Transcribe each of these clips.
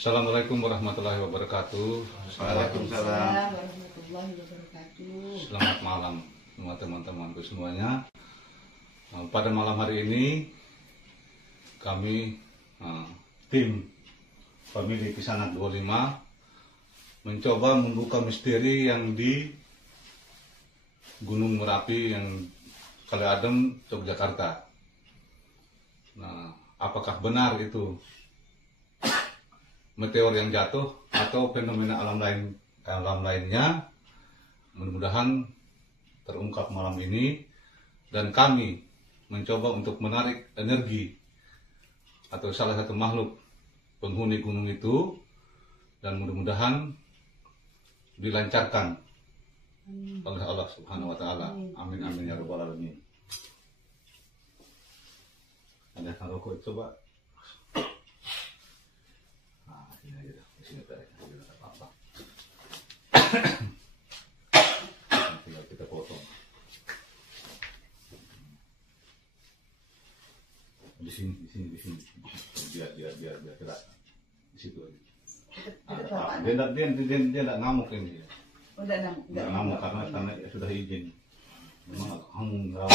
Assalamualaikum warahmatullahi wabarakatuh. Waalaikumsalam warahmatullahi wabarakatuh. Selamat malam semua teman-temanku semuanya. Pada malam hari ini kami tim Family Kisanat 25 mencoba membuka misteri yang di Gunung Merapi yang Kali Adem, Yogyakarta. Nah, apakah benar itu meteor yang jatuh atau fenomena alam lainnya? Mudah-mudahan terungkap malam ini, dan kami mencoba untuk menarik energi atau salah satu makhluk penghuni gunung itu, dan mudah-mudahan dilancarkan oleh Allah Subhanahu wa Ta'ala. Amin amin ya rabbal alamin. Ada rokok coba. Tinggal kita potong di sini biar gerak di situ aja. Dia tidak ngamuk ini. Udah ngamuk karena sudah izin. Memang ngamuk.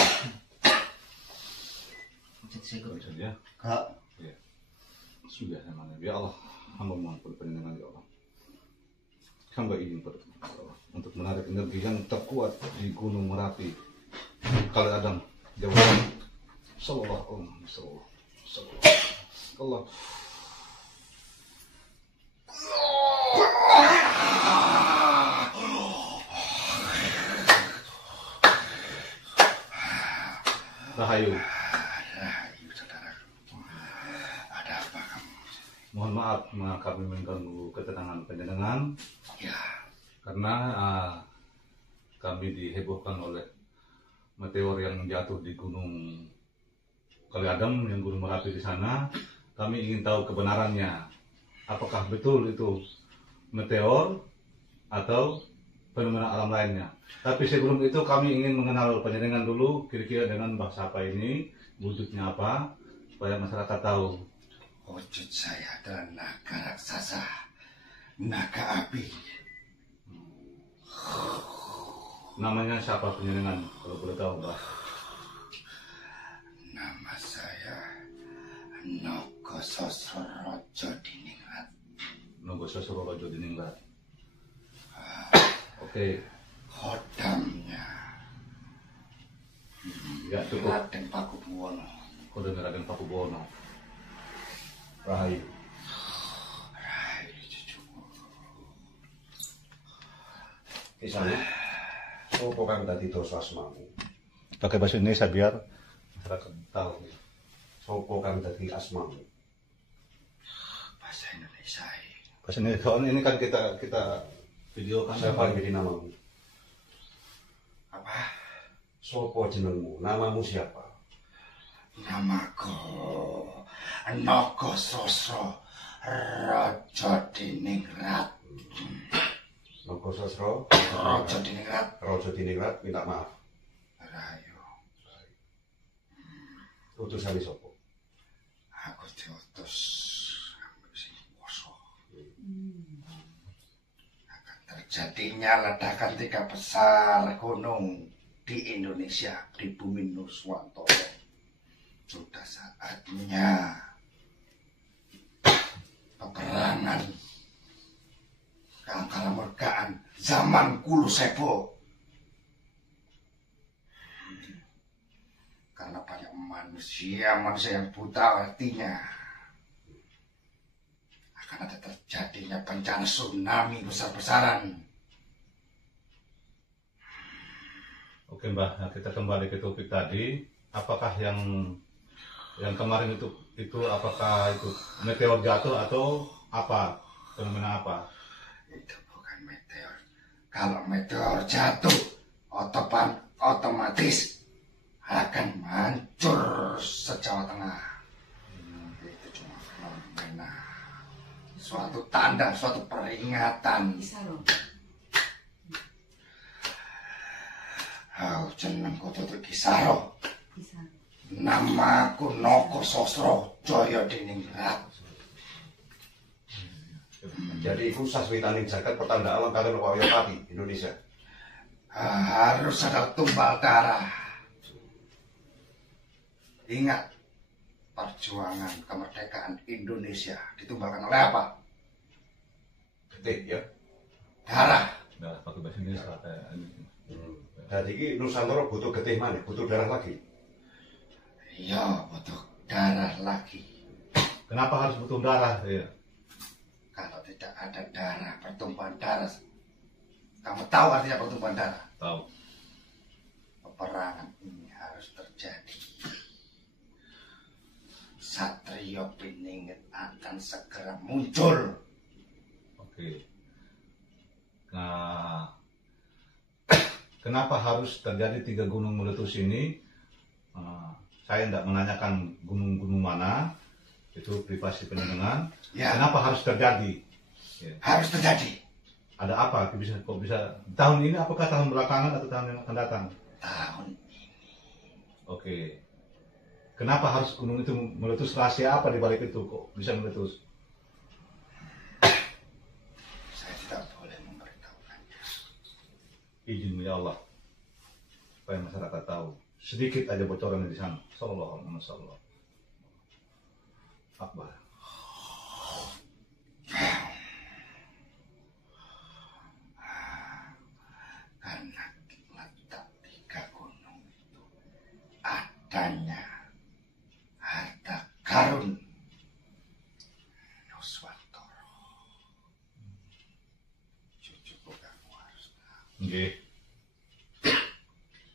Saja. Ya. Sudah namanya. Ya Allah, hamba mohon perlindungan ya Allah. Hamba izin pada Allah untuk menarik energi yang terkuat di Gunung Merapi, Kali Adem, Jawa Barat. Sallallahu alaihi wasallam. Allah. Rahayu. Mohon maaf kami mengganggu ketenangan penjenengan. Ya. Karena kami dihebohkan oleh meteor yang jatuh di Gunung Kali Adem, yang Gunung Merapi di sana. Kami ingin tahu kebenarannya. Apakah betul itu meteor atau fenomena alam lainnya? Tapi sebelum itu kami ingin mengenal penjenengan dulu, kira-kira dengan bahasa apa ini, wujudnya apa, supaya masyarakat tahu. Wujud saya adalah naga raksasa, naga api. Namanya siapa penjenengan, kalau boleh tahu, Mbak? Nama saya Nogososro Rojo Diningrat. Nogososro Rojo Diningrat. Oke. Kodamnya Ya, cukup. Raden Pakubuwono. Kodamnya Raden Pakubuwono. Rahayu. Kisahnya, sopo kang dadi dosa asmamu? Pakai bahasa Indonesia biar masyarakat tahu. Sopo kang dadi asmamu? Bahasa Indonesia. Bahasa Indonesia ini kan kita video kan. Siapa yang jadi namamu? Apa? Sopo jenengmu? Namamu siapa? Namaku Nogososro Rojo Diningrat. Nogososro Rojo Diningrat. Rojo Diningrat, minta maaf. Rahayu. Utusane sopo? Aku diutus sing poso. Akan terjadinya ledakan 3 besar gunung di Indonesia, di bumi Nuswantara. Sudah saatnya peperangan keangkaramurkaan zaman Kulo Sebo. Karena banyak manusia yang buta artinya akan ada terjadinya bencana tsunami besar-besaran. Oke Mbah, nah kita kembali ke topik tadi. Apakah yang kemarin itu apakah itu meteor jatuh atau apa? Fenomena apa? Itu bukan meteor. Kalau meteor jatuh, otomatis akan hancur se-Jawa Tengah. Itu cuma fenomena, suatu tanda, suatu peringatan. Jenengku tutu Kisaro. Namaku Nogososro Joyo Diningrat. Jadi itu saswitaning jagat pertanda alam kalian Wayo Pati Indonesia. Harus ada tumbal darah. Ingat, perjuangan kemerdekaan Indonesia ditumbalkan oleh apa? Getih ya. Darah. Nah, pakai bahasa Indonesia kayak Jadi ini Nusantara butuh getih mana? Butuh darah lagi. Iya, butuh darah lagi. kenapa harus butuh darah ya? Kalau tidak ada darah, pertumpahan darah. Kamu tahu artinya pertumpahan darah? Tahu. Peperangan ini harus terjadi. Satrio Piningit akan segera muncul. Oke. Nah, kenapa harus terjadi 3 gunung meletus ini? Saya tidak menanyakan gunung-gunung mana, itu privasi pendengar. Ya, Kenapa harus terjadi? Ya. harus terjadi. Ada apa? Kok bisa tahun ini? Apakah tahun belakangan atau tahun yang akan datang? Tahun Oke. Kenapa harus gunung itu meletus? Rahasia apa di balik itu? Kok bisa meletus? saya tidak boleh memberitahukannya. Izin ya Allah, supaya masyarakat tahu. Sedikit aja bocoran di sana. Sallallahu alaihi wasallam. Akbar. Karena letak 3 gunung itu adanya harta karun Nuswantoro. Cucuku kamu harus tahu. Nggih.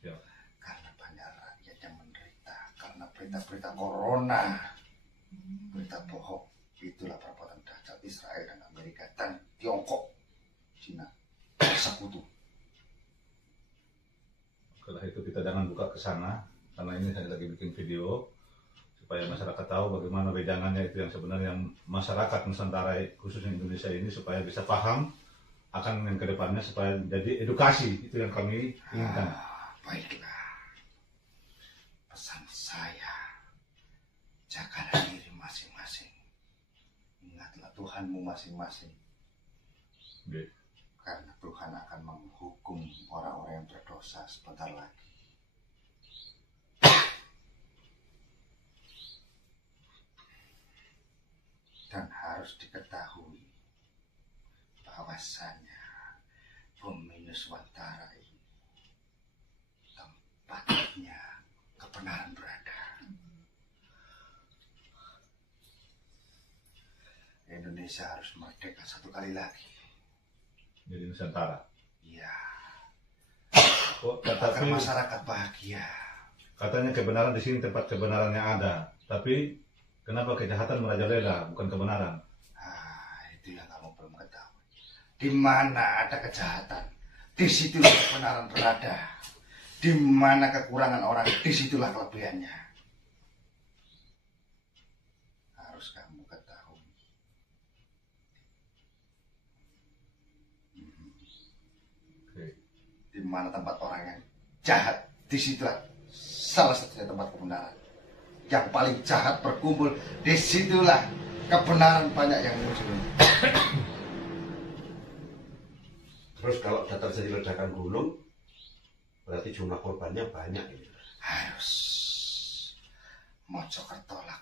Ya. Karena banyak rakyat yang menderita karena berita-berita corona, berita bohong. Itulah perbuatan dahsyat Israel dan Amerika dan Tiongkok, Cina, sekutu. Setelah itu kita jangan buka ke sana, karena ini saya lagi bikin video supaya masyarakat tahu bagaimana wejangannya itu yang sebenarnya masyarakat Nusantara khususnya Indonesia ini supaya bisa paham akan yang kedepannya supaya jadi edukasi itu yang kami inginkan. Baiklah, pesan saya, jagalah diri masing-masing. Ingatlah Tuhanmu masing-masing. Nggih. Karena Tuhan akan menghukum orang-orang yang berdosa sebentar lagi. Dan harus diketahui bahwasannya bumi Nuswantara ini tempatnya kebenaran berada. Indonesia harus merdeka 1 kali lagi. Jadi Nusantara. Iya. Kok Agar tapi masyarakat bahagia. katanya kebenaran di sini tempat kebenarannya ada, tapi kenapa kejahatan merajalela bukan kebenaran? Itu yang kamu belum ketahui. Di mana ada kejahatan, di situlah kebenaran berada. Di mana kekurangan orang, di situlah kelebihannya. Harus kamu ketahui. Oke. Di mana tempat orang yang jahat, di situlah salah satunya tempat kebenaran. Yang paling jahat berkumpul, di situlah kebenaran banyak yang muncul. Terus kalau sudah terjadi ledakan gunung, berarti jumlah korbannya banyak ini. Harus Mojokerto lah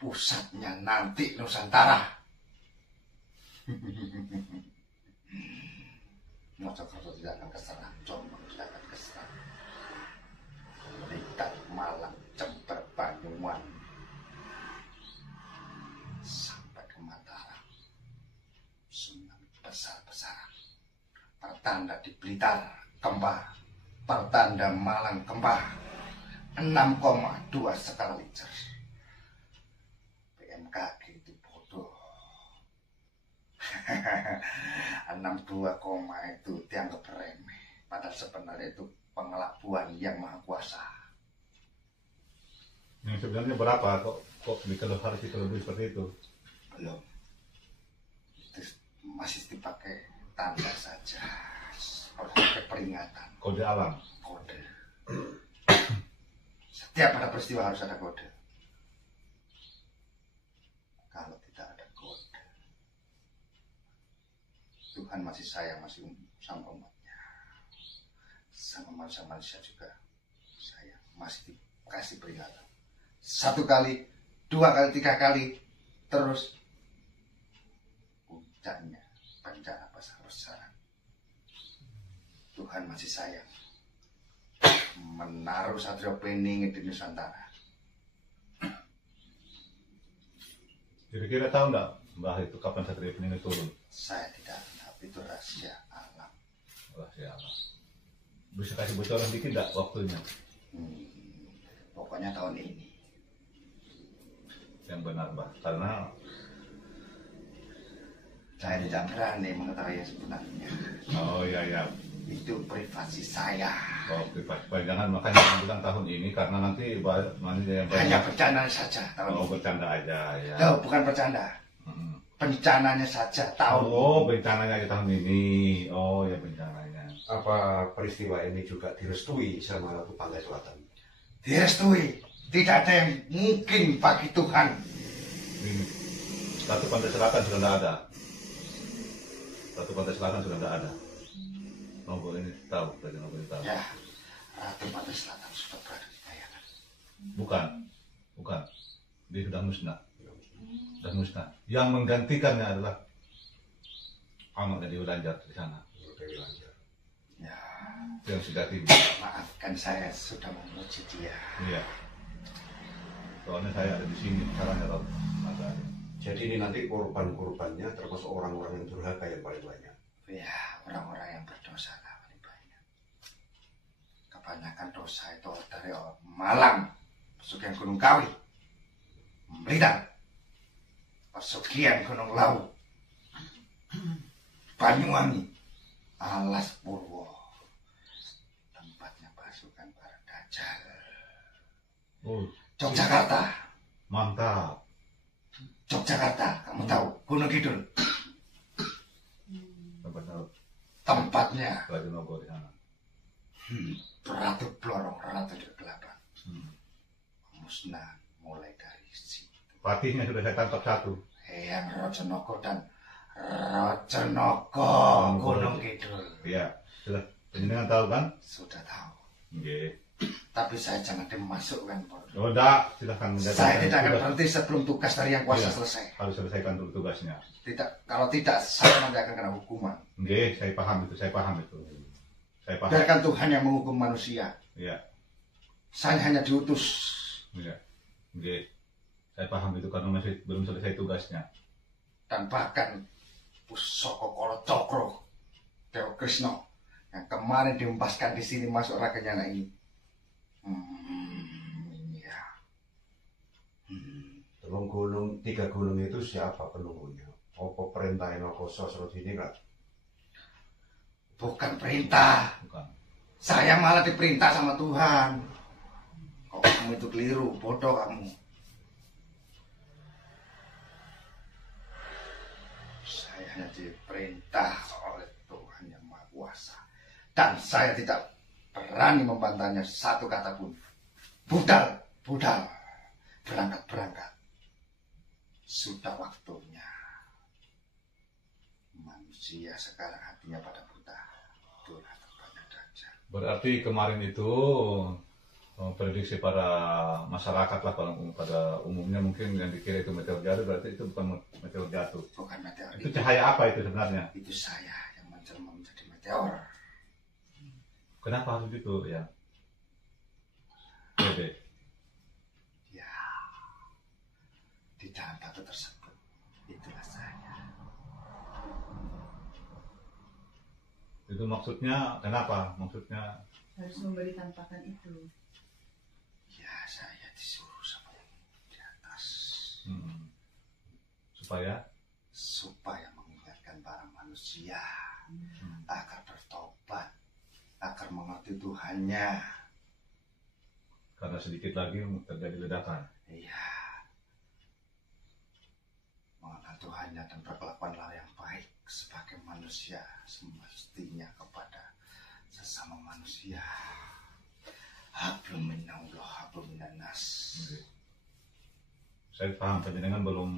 pusatnya nanti Nusantara. Mojokerto tidak akan keserang, Jombang tidak akan keserang. Blitar, Malang, Jember, Banyuwangi sampai ke Mataram, tsunami besar-besaran. Pertanda di Blitar, Kempah. Pertanda Malang, Kempah. 6,2 skala Richter. BMKG itu bodoh. 62, itu dianggap remeh. Padahal sebenarnya itu pengelabuan yang maha kuasa. Yang sebenarnya berapa? Kok harus dikelebui seperti itu? Belum. Itu masih dipakai tanda saja. Harus pakai peringatan. Kode alam. Kode. Setiap ada peristiwa harus ada kode. Kalau tidak ada kode, Tuhan masih sayang masih sama umatnya, sama manusia-manusia juga sayang, masih dikasih peringatan 1 kali, 2 kali, 3 kali, terus puncaknya bencana besar-besaran. Tuhan masih sayang menaruh Satrio Pening di Nusantara. Kira-kira tahu nggak Mbah itu kapan Satrio Pening turun? Saya tidak tahu, itu rahasia alam. Rahasia apa? Bisa kasih bocoran dikit nggak waktunya? Pokoknya tahun ini. Yang benar Mbah, karena Saya tidak berani mengetahui yang sebenarnya. oh iya, Itu privasi saya. oh jangan makanya saya bilang tahun ini karena nanti yang Hanya bercanda saja tahun oh ini. bercanda aja ya. Loh, bukan bercanda. Bencananya saja tahun Oh bencananya aja tahun ini. Oh ya bencananya. Apa peristiwa ini juga direstui sama Ratu Pantai Selatan? direstui. Tidak ada yang mungkin bagi Tuhan. Ini Ratu Pantai Selatan sudah tidak ada. Ratu Pantai Selatan sudah tidak ada. Nobo ini tahu, tadi Nobo ini tahu. Ya, Ratu Pantai Selatan sudah berada di bayangan. Bukan. Dia sudah musnah. Sudah musnah. Yang menggantikannya adalah anaknya Dewi Lanjar di sana. Dewi Lanjar. Ya, Itu yang sejati. maafkan saya sudah memuji dia. Iya. Soalnya saya ada di sini, caranya Rob. Jadi ini nanti korban-korbannya termasuk orang-orang yang durhaka yang paling banyak. Ya, orang-orang yang berdosa paling banyak. Kebanyakan dosa itu dari orang Malang, pesugihan Gunung Kawi, Blitar, pesugihan Gunung Lawu, Banyuwangi, Alas Purwo, tempatnya pasukan para dajjal. Oh, Yogyakarta, mantap. Yogyakarta, kamu tahu Gunung Kidul, tempatnya Raja Nogo di sana. Ratu Blorong, Ratu Gelabang. Hmm. Musnah mulai dari situ. Patihnya sudah saya tangkap satu. Eyang Rojonogo dan Rojonogo Gunung Kidul. Iya, sudah. Penjenengan tahu kan? Sudah tahu. Oke. Tapi saya jangan dimasukkan. Oh, enggak, silakan. Saya tidak akan berhenti sebelum tugas dari yang kuasa Iya. selesai. Harus selesaikan dulu tugasnya. Tidak, kalau tidak saya nanti akan kena hukuman. Oke, saya paham itu. Saya paham. Biarkan Tuhan yang menghukum manusia. Iya. Saya hanya diutus. Iya. Oke. Saya paham itu karena masih belum selesai tugasnya. Dan bahkan Pusoko Kolo Cokro Dewa Krisno yang kemarin diempaskan di sini masuk raganya anak ini. Ya. Telung 3 gunung itu siapa penunggunya? Apa perintah Enokoso Sosrodini enggak? Bukan perintah. Bukan. Saya malah diperintah sama Tuhan. Kok kamu itu keliru, bodoh kamu. Saya hanya diperintah oleh Tuhan yang Maha Kuasa. Dan saya tidak berani membantahnya satu kata pun. Budal, berangkat. Sudah waktunya. Manusia sekarang hatinya pada buta. Itulah tempatnya dajjal. Berarti kemarin itu prediksi para masyarakat lah pada umumnya mungkin yang dikira itu meteor jatuh, berarti itu bukan meteor jatuh. Bukan meteor Itu cahaya apa itu sebenarnya? Itu saya yang menjelma menjadi meteor. Kenapa harus gitu ya? Oke. Ya, di dalam batu tersebut itulah saya. Itu maksudnya kenapa? Maksudnya Harus memberi tampakan itu. Ya, saya disuruh sama yang di atas supaya mengingatkan para manusia agar bertobat, agar mengerti Tuhannya. karena sedikit lagi terjadi ledakan. Iya, mengenal Tuhannya dan berkelakuanlah yang baik sebagai manusia semestinya kepada sesama manusia. Hablum minallah, hablum minannas. Oke. Saya paham penjenengan belum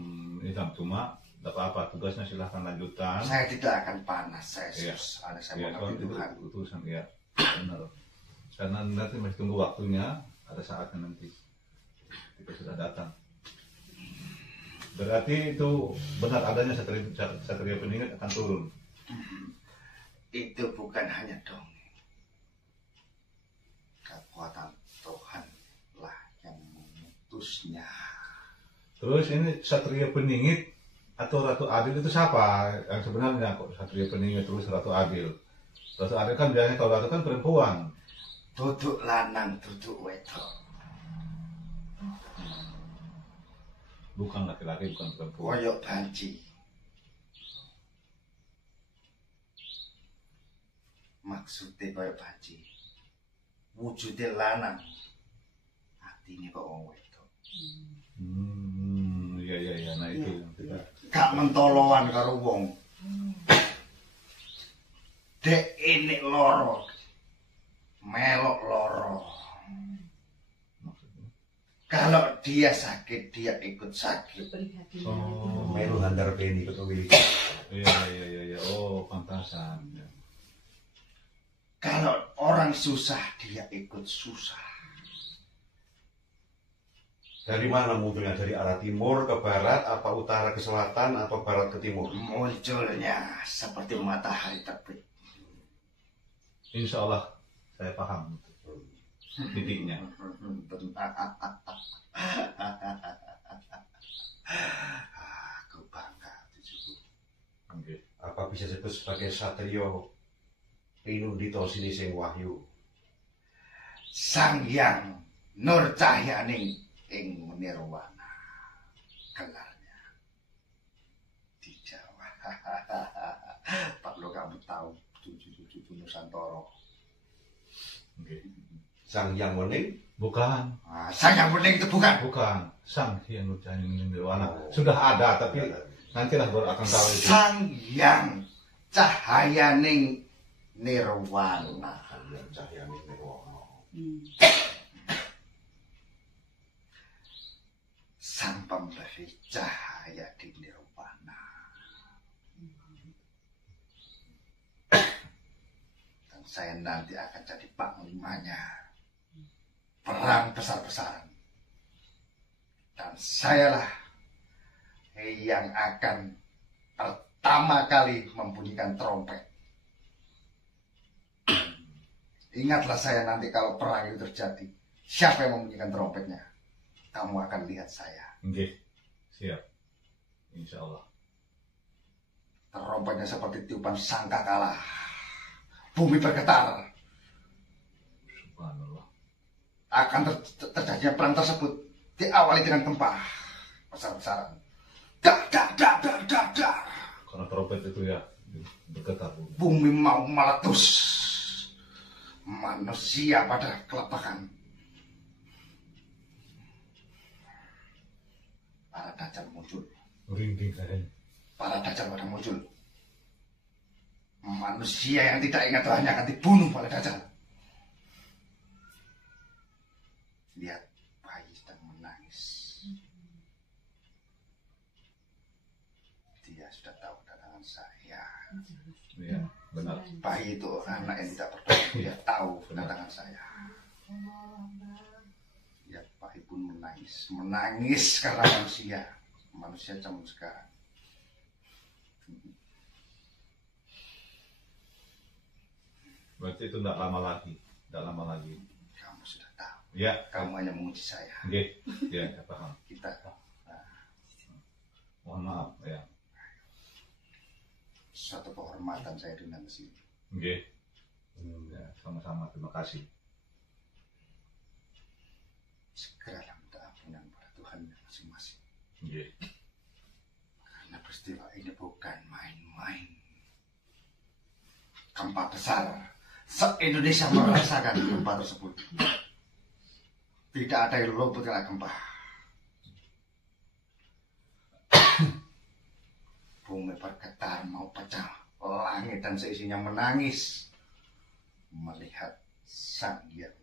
Islam, cuma Tidak apa-apa, tugasnya silahkan lanjutkan. Saya tidak akan panas, saya Iya. saya Ya, mengabdi itu Tuhan. utusan ya, benar. Karena nanti masih tunggu waktunya, ada saatnya nanti kita sudah datang. Berarti itu benar adanya satria peningit akan turun. Itu bukan hanya dongeng. Kekuatan Tuhan lah yang memutusnya. Terus ini satria peningit atau Ratu Adil itu siapa? Yang sebenarnya kok satria peningit terus Ratu Adil. Ratu Adil kan biasanya kalau Ratu kan perempuan. Duduk lanang, duduk wedok. Bukan laki-laki, bukan perempuan. Koyok banci. Maksudnya koyok banci. Wujudnya lanang. Hatinya kok wong wedok. Iya. Nah itu yang kita. Gak mentoloan karo wong. Dek ini loro. Melok loro. Maksudnya. Kalau dia sakit, dia ikut sakit. Prihatin. Oh. Melu handar peni betul. Iya. Oh, pantasan. Ya. Kalau orang susah, dia ikut susah. Dari mana munculnya? Dari arah timur ke barat, apa utara ke selatan, atau barat ke timur? Munculnya seperti matahari terbit. Insya Allah saya paham titiknya. Aku bangga cucuku. Oke. Apa bisa disebut sebagai satrio pinundito sinising wahyu? Sang Hyang Nur Cahyaning ing Nirwana gelarnya di Jawa. Perlu kamu tahu cucu-cucu Nusantara. Oke. Sang Hyang Wening? Bukan. Sang Hyang Wening itu bukan. Sang Hyang Nurcaning Nirwana. Sudah ada, tapi nantilah baru akan tahu itu. Sang Hyang Cahyaning Nirwana. Cahya Nirwana. Sang pemberi cahaya di Nirwana. Dan saya nanti akan jadi panglimanya. Perang besar-besaran. Dan sayalah yang akan pertama kali membunyikan trompet. Ingatlah saya nanti kalau perang itu terjadi. Siapa yang membunyikan trompetnya? Kamu akan lihat saya. Oke. Siap. Insya Allah. Trompetnya seperti tiupan sangkakala. Bumi bergetar. Subhanallah. Akan terjadinya perang tersebut diawali dengan gempa besar-besaran. Dak. Karena trompet itu ya bergetar. Bumi mau meletus. Manusia pada kelepakan. Para dajjal muncul. Merinding saya. Para dajjal pada muncul. Manusia yang tidak ingat Tuhan akan dibunuh oleh dajjal. Lihat bayi sedang menangis. Dia sudah tahu datangan saya. Iya, benar. Bayi itu anak yang tidak berdosa. Dia tahu kedatangan saya. Ya, bayi pun menangis karena manusia zaman sekarang. Berarti itu tidak lama lagi. Kamu sudah tahu. Ya. Kamu hanya menguji saya. Oke. Ya, saya paham. Kita Mohon maaf. Ya. suatu kehormatan saya diundang ke sini. Oke. Ya, sama-sama. Terima kasih. Segeralah minta ampunan pada Tuhan masing-masing. Oke. Karena peristiwa ini bukan main-main. Gempa besar. Se-Indonesia merasakan gempa tersebut. Tidak ada yang luput kena gempa. Bumi bergetar mau pecah. Langit dan seisinya menangis. Melihat Sang Hyang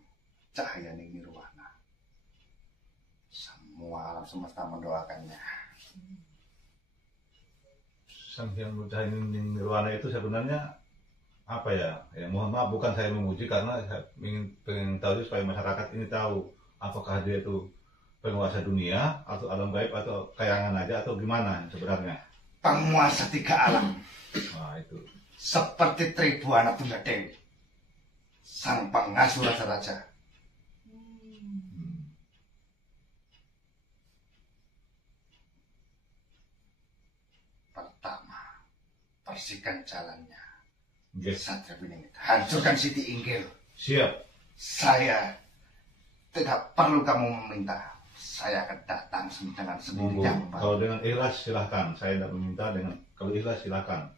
Cahyaning Nirwana. Semua alam semesta mendoakannya. Sang Hyang Nirwana itu sebenarnya apa ya? Ya mohon maaf, bukan saya memuji, karena saya pengen tahu supaya masyarakat ini tahu apakah dia itu penguasa dunia atau alam gaib atau kayangan aja atau gimana sebenarnya. Penguasa tiga alam. Nah itu. Seperti Tribuana Tunggal Dewi, sang pengasuh raja-raja. Pertama, bersihkan jalannya. Yes. Satria Piningit, hancurkan Siti Inggil. Siap. Saya tidak perlu kamu meminta. Saya akan datang dengan sendirinya. Kalau dengan ikhlas silahkan. Saya tidak meminta, kalau ikhlas silahkan.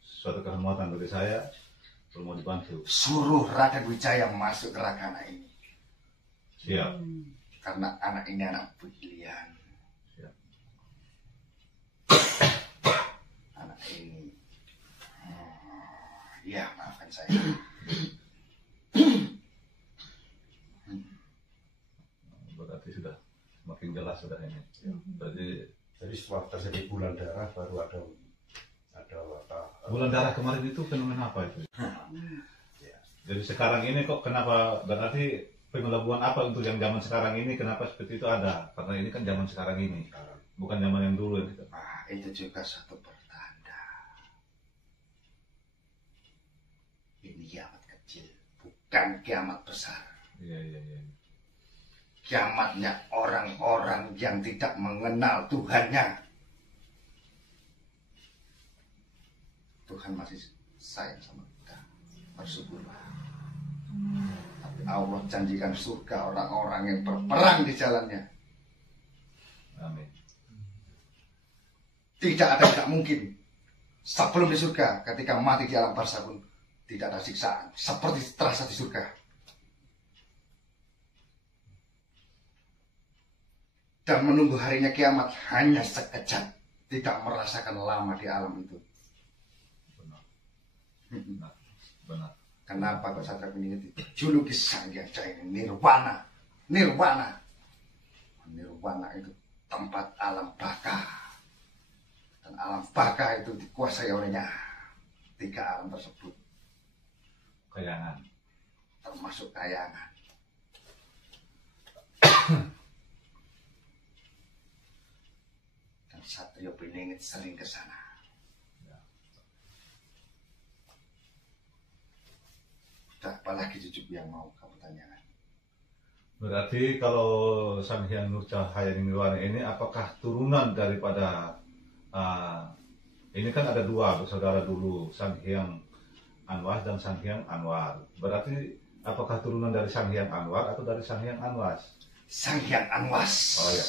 Suatu kehormatan bagi saya. Kalau mau dibantu. Suruh Raden Wijaya masuk ke Ragana ini. Siap. Karena anak ini anak pilihan. Siap. Anak ini. Ya, maafkan saya. Berarti sudah semakin jelas sudah ini. Jadi setelah terjadi bulan darah baru ada apa? Bulan darah kemarin itu fenomena apa itu? Ya. Jadi sekarang ini kok kenapa, berarti pengelabuan apa untuk yang zaman sekarang ini, kenapa seperti itu ada? Karena ini kan zaman sekarang ini, bukan zaman yang dulu. Nah, itu juga satu pertanda. Ini kiamat kecil, bukan kiamat besar. Iya. Kiamatnya orang-orang yang tidak mengenal Tuhannya. Tuhan masih sayang sama kita. Bersyukurlah. Tapi Allah janjikan surga orang-orang yang berperang di jalannya. Amin. Tidak ada tidak mungkin. Sebelum di surga, ketika mati di alam barzakh pun tidak ada siksaan seperti terasa di surga. Dan menunggu harinya kiamat hanya sekejap, tidak merasakan lama di alam itu. Benar. Kenapa kok Satria Piningit dijuluki Sang Hyang Jaya Nirwana? Nirwana itu tempat alam baka. Dan alam baka itu dikuasai olehnya. Tiga alam tersebut. Kayangan. Termasuk kayangan. Dan Satria Piningit sering ke sana. Apalagi cucu yang mau kamu tanyakan. Berarti kalau Sang Hyang Nurcahaya Nirwana ini apakah turunan daripada ini kan ada dua bersaudara dulu, Sang Hyang Anwas dan Sang Hyang Anwar. Berarti apakah turunan dari Sang Hyang Anwar atau dari Sang Hyang Anwas? Sang Hyang Anwas. Oh ya,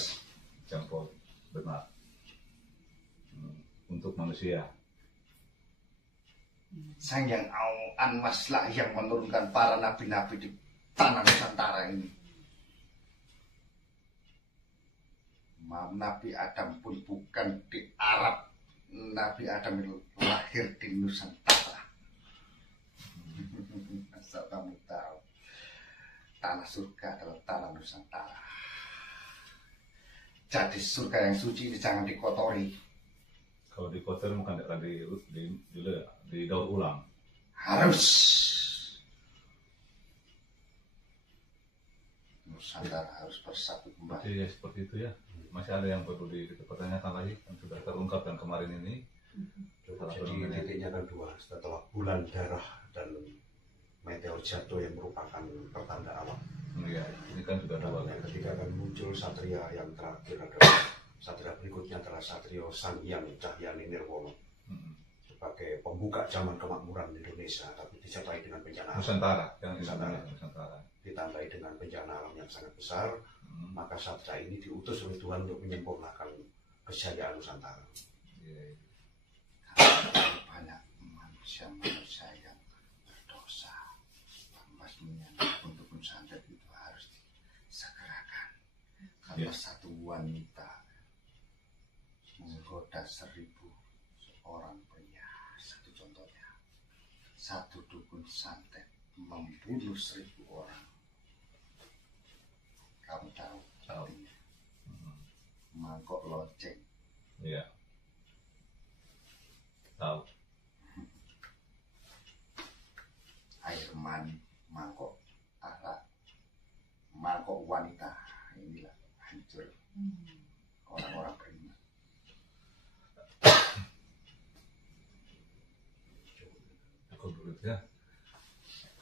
campur, benar. Untuk manusia. Sang Hyang Anwas lah yang menurunkan para nabi-nabi di tanah Nusantara ini. Nabi Adam pun bukan di Arab. Nabi Adam itu lahir di Nusantara. Asal kamu tahu, tanah surga adalah tanah Nusantara. Jadi surga yang suci ini jangan dikotori. Kalau dikotor bukan di daur ulang. Harus. Nusantara harus bersatu kembali. Jadi ya seperti itu ya. Masih ada yang perlu dipertanyakan lagi yang sudah terungkap yang kemarin ini. Jadi titiknya kan dua, setelah bulan darah dan meteor jatuh yang merupakan pertanda alam. Iya, ini kan sudah dua. Yang ketiga akan muncul satria yang terakhir adalah satria berikutnya adalah Satria Sang Hyang Cahya Nirwana sebagai pembuka zaman kemakmuran Indonesia, tapi disertai dengan bencana Nusantara, Nusantara. Ditandai dengan bencana alam yang sangat besar, maka satria ini diutus oleh Tuhan untuk menyempurnakan kejayaan Nusantara. Banyak manusia-manusia yang berdosa, bambasnya untuk Nusantara itu harus disegerakan. Karena satu wanita menggoda 1000 seorang pria. Satu contohnya, satu dukun santet membunuh 1000 orang. Kamu tahu artinya? Mangkok lonceng. Iya. Tahu. Air mani, mangkok arak, mangkok wanita. Inilah hancur orang-orang beriman. Aku dulu ya.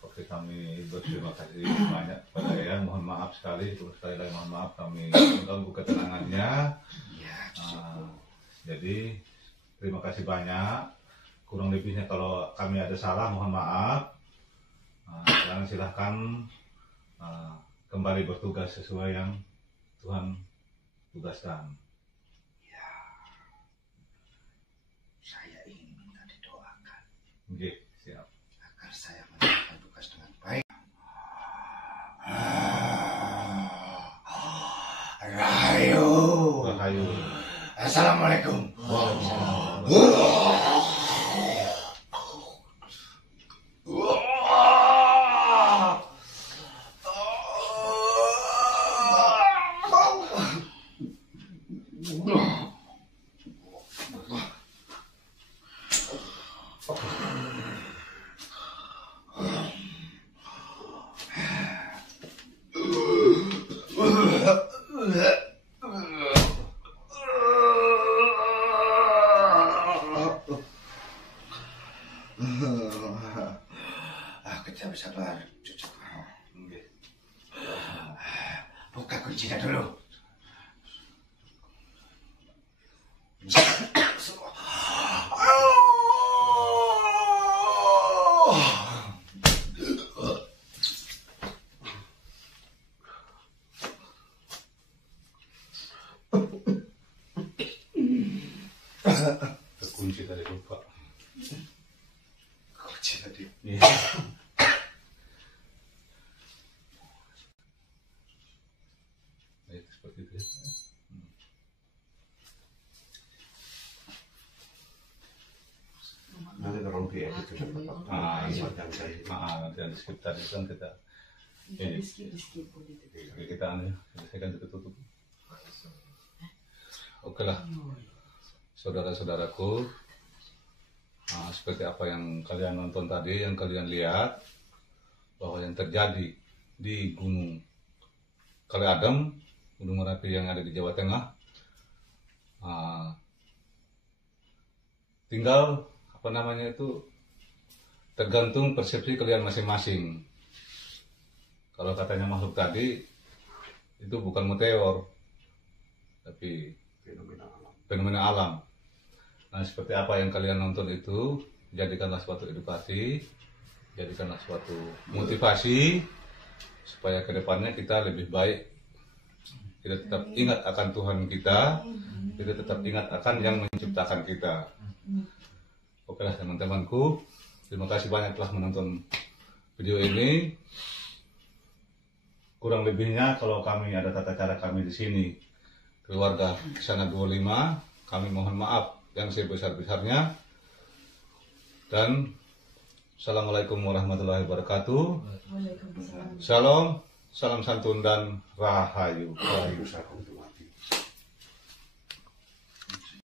Oke, kami berterima kasih banyak kepada Eyang. Mohon maaf sekali, terus sekali lagi mohon maaf kami mengganggu ketenangannya. Ya, Jadi terima kasih banyak. Kurang lebihnya kalau kami ada salah mohon maaf. Sekarang silahkan kembali bertugas sesuai yang Tuhan tugaskan. ya. Saya ingin minta didoakan Oke, siap. agar saya menjalankan tugas dengan baik. Rahayu. Rahayu. Assalamualaikum. Kita bisa keluar, cucu. Buka kuncinya dulu. Terkunci tadi lupa. Kunci tadi. Iya. Baik, seperti itu ya. Nanti tolong diedit juga Bapak. Iya. Yang saya Nanti ada sekitar itu kan kita Iya, di-skip boleh itu. kita selesaikan tutup. Oke lah, saudara-saudaraku, seperti apa yang kalian nonton tadi, yang kalian lihat, bahwa yang terjadi di Gunung Kali Adem, Gunung Merapi yang ada di Jawa Tengah, tinggal tergantung persepsi kalian masing-masing. Kalau katanya makhluk tadi itu bukan meteor, tapi fenomena alam. Nah, seperti apa yang kalian nonton itu, jadikanlah suatu edukasi, jadikanlah suatu motivasi supaya kedepannya kita lebih baik. Kita tetap ingat akan Tuhan kita, kita tetap ingat akan yang menciptakan kita. Oke lah teman-temanku, terima kasih banyak telah menonton video ini. Kurang lebihnya kalau kami ada tata cara kami di sini, keluarga Kesana 25, kami mohon maaf yang sebesar-besarnya. Dan Assalamualaikum warahmatullahi wabarakatuh. Waalaikumsalam. Shalom, salam santun dan rahayu. Rahayu Sakum Tuhan.